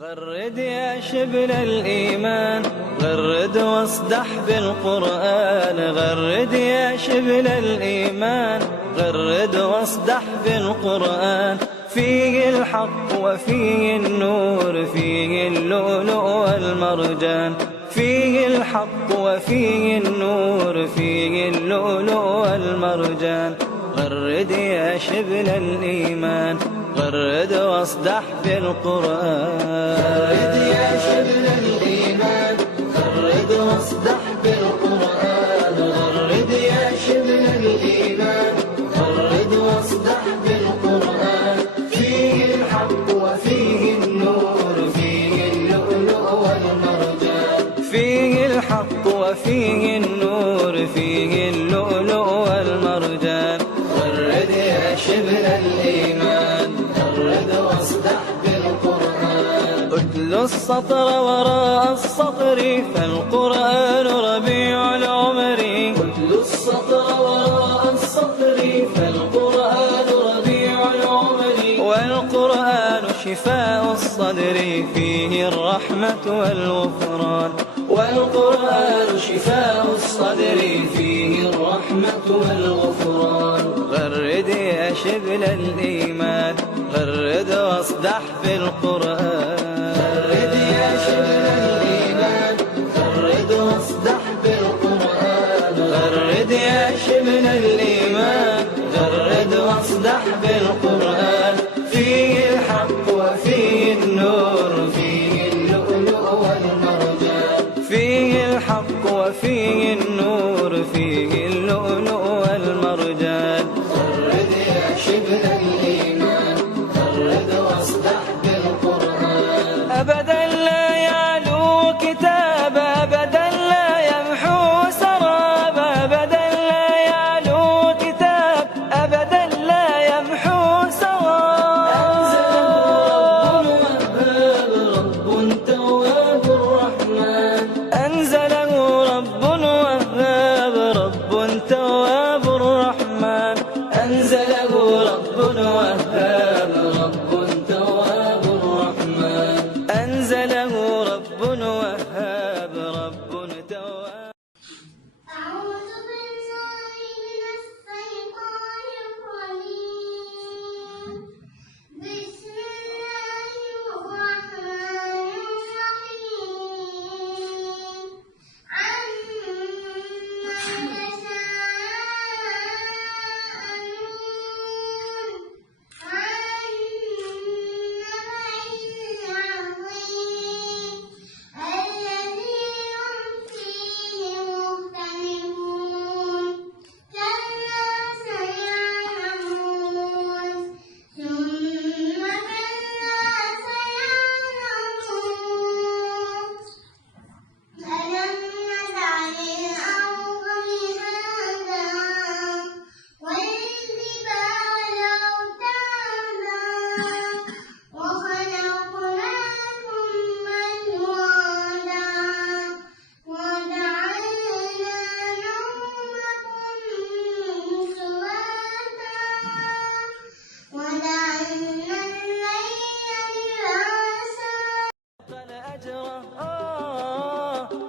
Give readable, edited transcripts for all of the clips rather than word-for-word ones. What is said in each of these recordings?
غرد يا شبل الإيمان، غرد واصدح بالقرآن. غرد يا شبل الإيمان، غرد واصدح بالقرآن. فيه الحق وفيه النور، فيه اللؤلؤ والمرجان. فيه الحق وفيه النور، فيه اللؤلؤ والمرجان. غرد يا شبل الإيمان، غرد واصدح بالقرآن. غرد يا شبل الإيمان، غرد واصدح بالقرآن. غرد يا شبل الإيمان، غرد واصدح بالقرآن. فيه الحق وفيه النور، فيه اللؤلؤ والمرجان. فيه الحق وفيه النور، فيه اللؤلؤ والمرجان. غرد يا شبل الإيمان، غرد واصدح بالقرآن. اتلو السطر وراء السطر، فالقرآن ربيع العمر. اتلو السطر وراء السطر، فالقرآن ربيع العمر. والقرآن شفاء الصدر، فيه الرحمة والغفران. والقرآن شفاء الصدر، فيه الرحمة والغفران. غرد يا شبل الإيمان، غرد واصدح بالقرآن. غرد يا شبل الإيمان، غرد واصدح بالقرآن. غرد يا شبل الإيمان، غرد واصدح بالقرآن. فيه الحق وفيه النور، فيه اللؤلؤ والمرجان. فيه الحق وفيه النور، فيه اللؤلؤ والمرجان. غرد يا شبل الإيمان، غرد واصدح بالقرآن. أبدا لا يعلو كتاب، أبدا لا يمحو سراب. أبدا لا يعلو كتاب، أبدا لا يمحو سراب. أنزله رب وهاب، رب تواب الرحمن. أنزله رب وهاب، رب تواب الرحمن. أنزله رب وهاب، رب تواب. أعوذ بالله من الشيطان الرجيم. بسم الله الرحمن الرحيم. عما يتساءلون عن النبأ العظيم الذي هم فيه مختلفون. كلا سيعلمون، ثم كلا سيعلمون. ألم نجعل الأرض مهادا، والجبال أوتادا، وخلقناكم أزواجا، وجعلنا نومكم سباتا، وجعلنا الليل لباسا.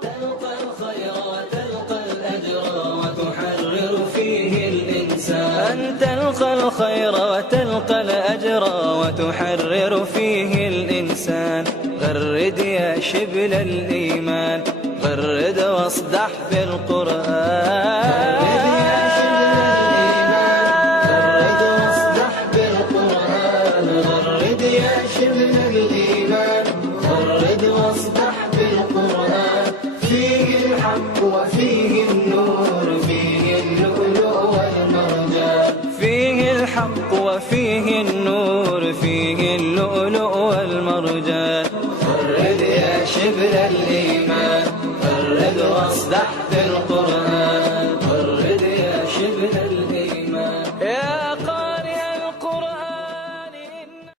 تلقى الخير وتلقى الأجر، وتحرر فيه الإنسان. أن تلقى الخير وتلقى الأجر، وتحرر فيه الإنسان. غرد يا شبل الإيمان، غرد واصدح بالقرآن. غرد يا شبل الإيمان، غرد واصدح بالقرآن. غرد يا شبل الإيمان، غرد واصدح بالقرآن. فيه الحق وفيه النور، فيه اللؤلؤ والمرجان. فيه الحق وفيه النور، فيه اللؤلؤ والمرجان. غرد يا شبل الإيمان، غرد واصدح بالقرآن.